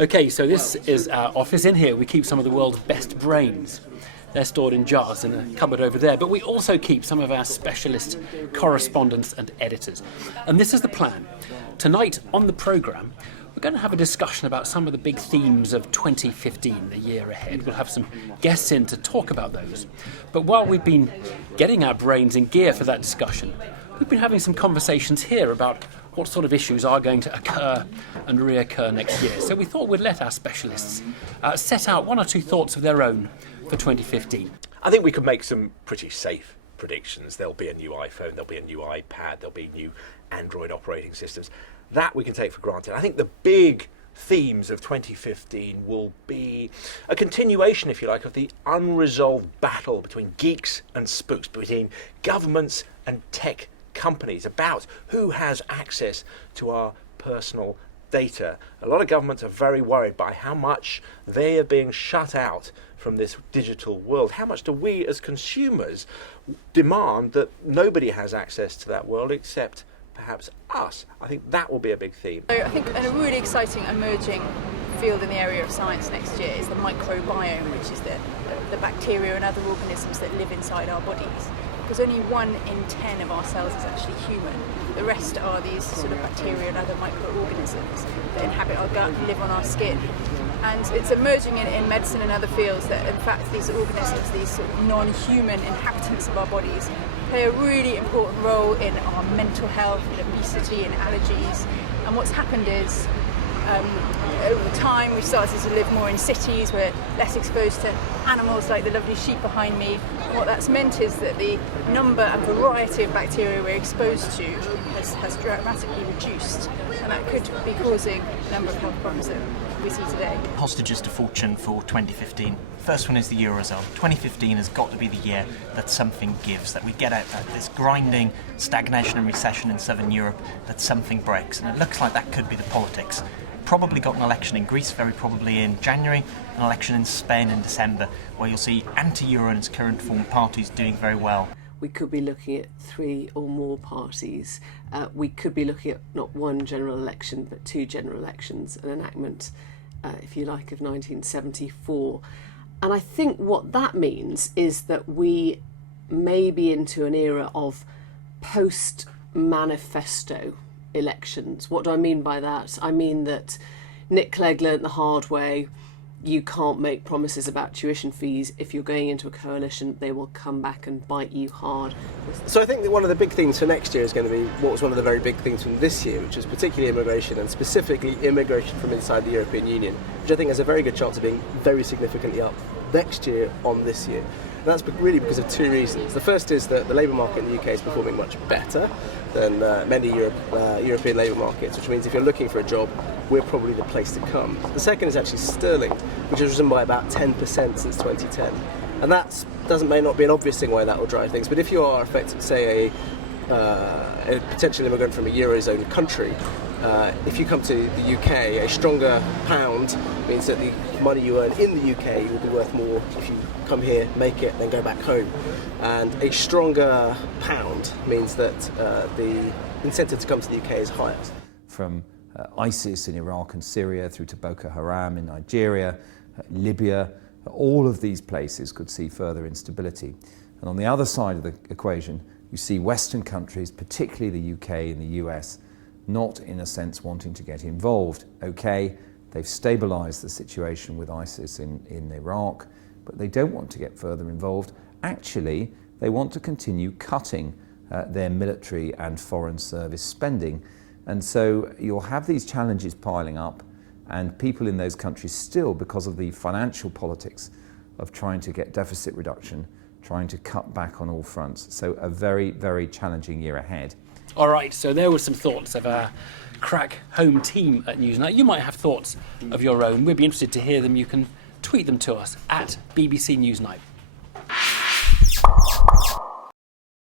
Okay, so this is our office. In here we keep some of the world's best brains. They're stored in jars in a cupboard over there, but we also keep some of our specialist correspondents and editors. And this is the plan. Tonight on the programme, we're going to have a discussion about some of the big themes of 2015, the year ahead. We'll have some guests in to talk about those. But while we've been getting our brains in gear for that discussion, we've been having some conversations here about what sort of issues are going to occur and reoccur next year. So we thought we'd let our specialists set out one or two thoughts of their own for 2015. I think we could make some pretty safe predictions. There'll be a new iPhone, there'll be a new iPad, there'll be new Android operating systems. That we can take for granted. I think the big themes of 2015 will be a continuation, if you like, of the unresolved battle between geeks and spooks, between governments and tech companies about who has access to our personal data. A lot of governments are very worried by how much they are being shut out from this digital world. How much do we as consumers demand that nobody has access to that world except perhaps us? I think that will be a big theme. So I think a really exciting emerging field in the area of science next year is the microbiome, which is the bacteria and other organisms that live inside our bodies. Because only 1 in 10 of our cells is actually human. The rest are these sort of bacteria and other microorganisms that inhabit our gut and live on our skin. And it's emerging in medicine and other fields that in fact these organisms, these sort of non-human inhabitants of our bodies, play a really important role in our mental health and obesity and allergies. And what's happened is over time we've started to live more in cities, we're less exposed to animals like the lovely sheep behind me. And what that's meant is that the number and variety of bacteria we're exposed to has dramatically reduced, and that could be causing a number of health problems that we see today. Hostages to fortune for 2015. First one is the Eurozone. 2015 has got to be the year that something gives, that we get out of this grinding stagnation and recession in Southern Europe, that something breaks, and it looks like that could be the politics. Probably got an election in Greece, very probably in January, an election in Spain in December, where you'll see anti-Euro in its current form parties doing very well. We could be looking at 3 or more parties. We could be looking at not one general election, but 2 general elections, an enactment, if you like, of 1974. And I think what that means is that we may be into an era of post-manifesto elections. What do I mean by that? I mean that Nick Clegg learnt the hard way. You can't make promises about tuition fees. If you're going into a coalition, they will come back and bite you hard. So I think that one of the big things for next year is going to be what was one of the very big things from this year, which is particularly immigration, and specifically immigration from inside the European Union, which I think has a very good chance of being very significantly up next year on this year. And that's really because of 2 reasons. The first is that the labour market in the UK is performing much better than many European labour markets, which means if you're looking for a job, we're probably the place to come. The second is actually sterling, which has risen by about 10% since 2010. And that may not be an obvious thing why that will drive things, but if you are, effectively, say, a potential immigrant from a Eurozone country, if you come to the UK, a stronger pound means that the money you earn in the UK will be worth more if you come here, make it, then go back home. And a stronger pound means that the incentive to come to the UK is higher. From ISIS in Iraq and Syria through to Boko Haram in Nigeria, Libya, all of these places could see further instability. And on the other side of the equation, you see Western countries, particularly the UK and the US, not in a sense wanting to get involved. Okay, they've stabilised the situation with ISIS in Iraq, but they don't want to get further involved. Actually, they want to continue cutting their military and foreign service spending. And so you'll have these challenges piling up, and people in those countries still, because of the financial politics of trying to get deficit reduction, trying to cut back on all fronts. So a very, very challenging year ahead. All right, so there were some thoughts of our crack home team at Newsnight. You might have thoughts of your own. We'd be interested to hear them. You can tweet them to us at BBC Newsnight.